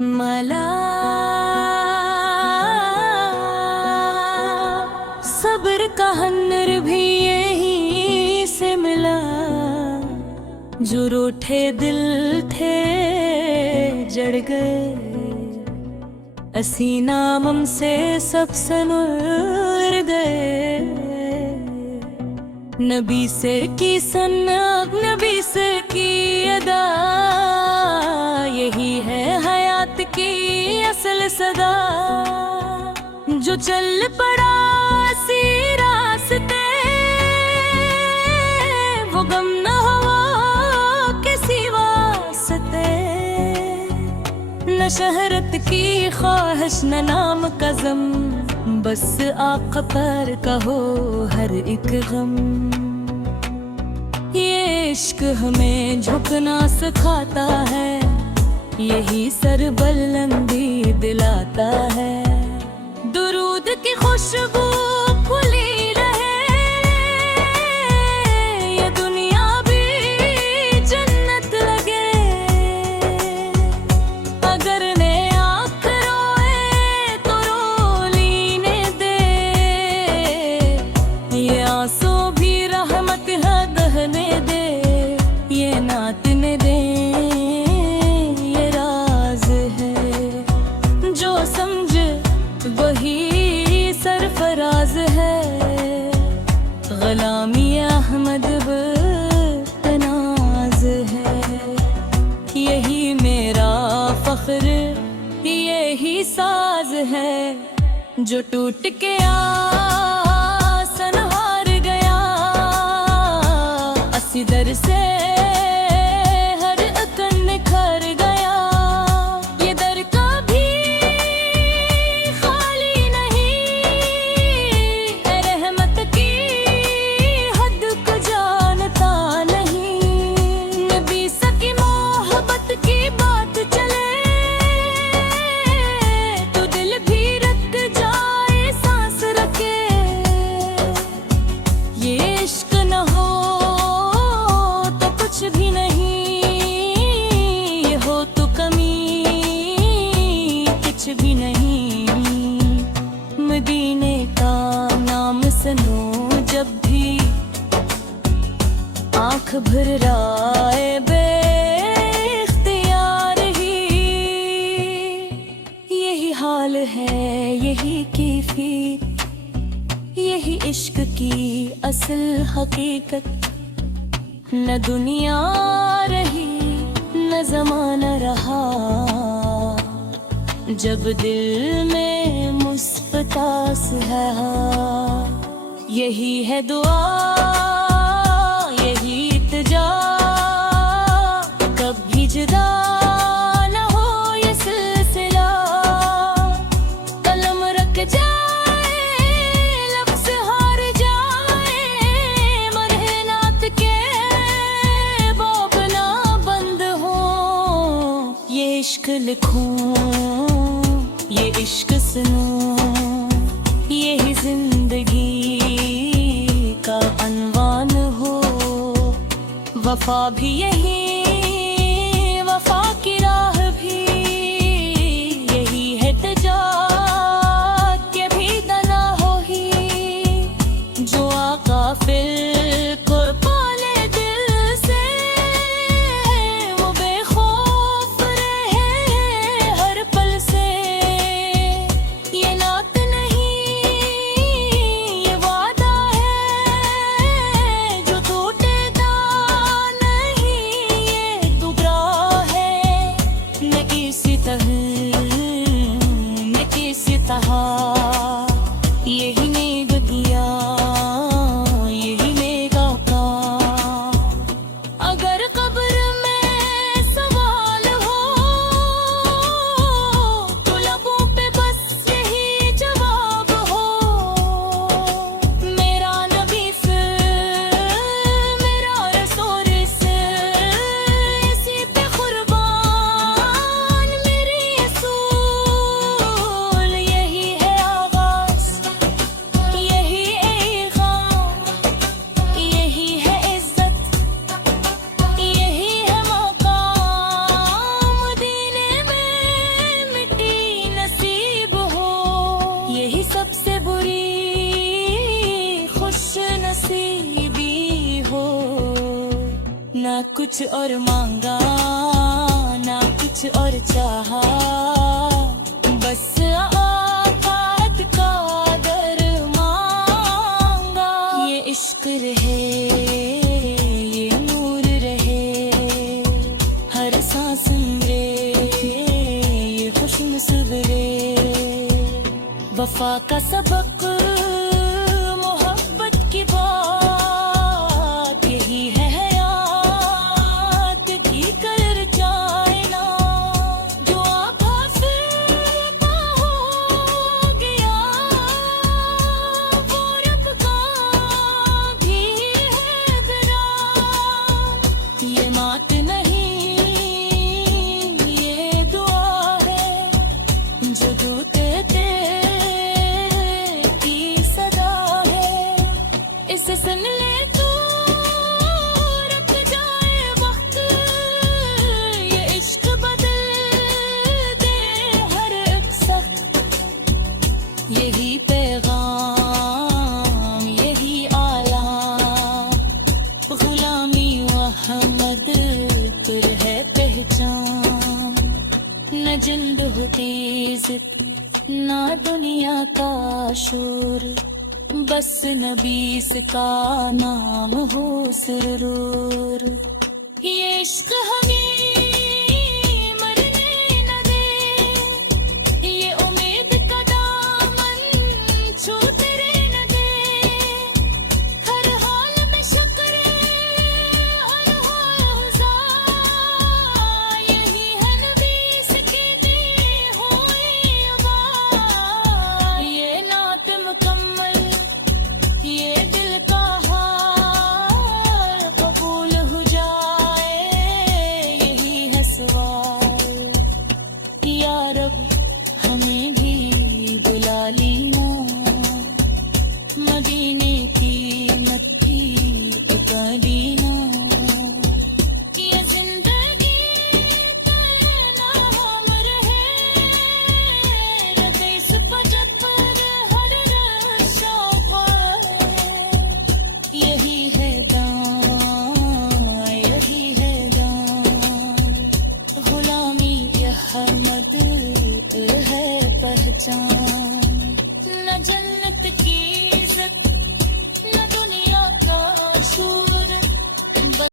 मला सब्र का हुनर भी यहीं से मिला, जो रूठे दिल थे जड़ गए, असी नामम से सब सनुर गए। नबी से की सन्नत, नबी से की अदा, यही है हयात की असल सदा। जो चल पड़ा सी रास्ते, वो गम न हो किसी वास्ते। न शहरत की ख्वाहिश न नाम का ज़म, बस आका पर कहो हर एक गम। ये इश्क हमें झुकना सिखाता है, यही सर बुलंदी दिलाता है। दुरूद की खुशबू खुली रहे, ये दुनिया भी जन्नत लगे। अगर ने आँख रोए तो रो लीने दे, ये आंसू भी रहमत है दहने दे। ये नातने दे, ये राज है, जो समझ वही सरफराज है। ग़ुलामी अहमद तनाज है, यही मेरा फ़ख्र, यही साज है। जो टूट के आसन हार गया, असी दर से हर अकन निखर गया। ये दर कभी खाली नहीं, है रहमत की हद को जानता नहीं। नबी सकी मोहब्बत की बात चले, तो दिल भी रख जाए सांस रखे। ये इश्क न हो तो कुछ भी नहीं, ये हो तो कमी कुछ भी नहीं। मदीने का नाम सुनो जब भी, आँख भर आए बेख्तियार ही। यही हाल है, यही कैफियत, यही इश्क की असल हकीकत। न दुनिया रही न ज़माना रहा, जब दिल में मुस्कुरास है। यही है दुआ, यही इल्तिजा, कभी जुदा न हो ये सिलसिला। कलम रख जाए, लफ्ज़ हार जाए, मरहनात के बाब ना बंद हो। ये इश्क लिखूं, ये इश्क सुनूं, यही जिंदगी का अनवान हो। वफा भी यही, वफा की राह भी यही है। तजात के भी दना हो ही, जो आका फिर को पाले दिल से, वो बेखौफ रहे हर पल से। ये नात नहीं, ये वादा है, जो टूटेगा नहीं, ये दुबरा है। नगी ना कुछ और मांगा ना कुछ और चाहा, बस आफात का दर मांगा। ये इश्क रहे ये नूर रहे हर सांस में, ये खुशम सवेरे वफा का सबक मोहब्बत की बात यही है हयात की कर जाए ना। दुआ फिर हो गया वो रब का भी है जरा, ये मात नहीं ये दुआ है जो दूते इसे सुन ले तू रख जाए वक्त, ये इश्क बदल दे हर एक सख्त। यही पैगाम यही आलाम गुलामी अहमद पर है पहचान। न जिल्द होती जिद ना दुनिया का शोर, बस नबीस का नाम हो सुरूर। ये इश्क हमें